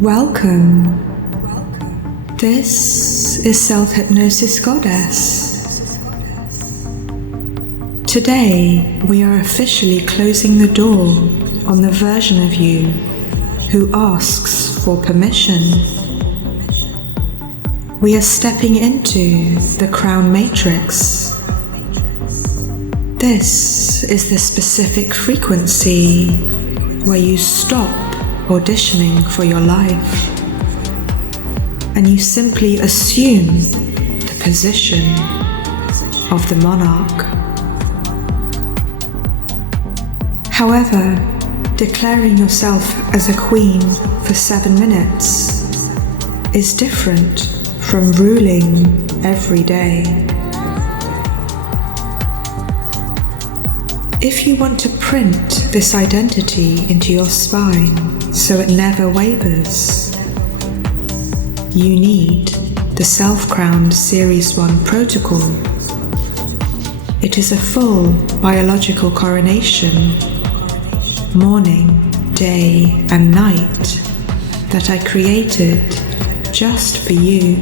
Welcome. This is Self-Hypnosis Goddess. Today we are officially closing the door on the version of you who asks for permission. We are stepping into the crown matrix. This is the specific frequency where you stop auditioning for your life and you simply assume the position of the monarch. However, declaring yourself as a queen for 7 minutes is different from ruling every day. If you want to print this identity into your spine so it never wavers, you need the Self-Crowned Series 1 protocol. It is a full biological coronation, morning, day and night, that I created just for you.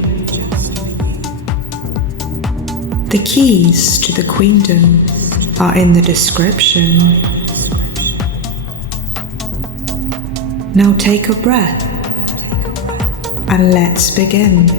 The keys to the queendom are in the description. Now take a breath and let's begin.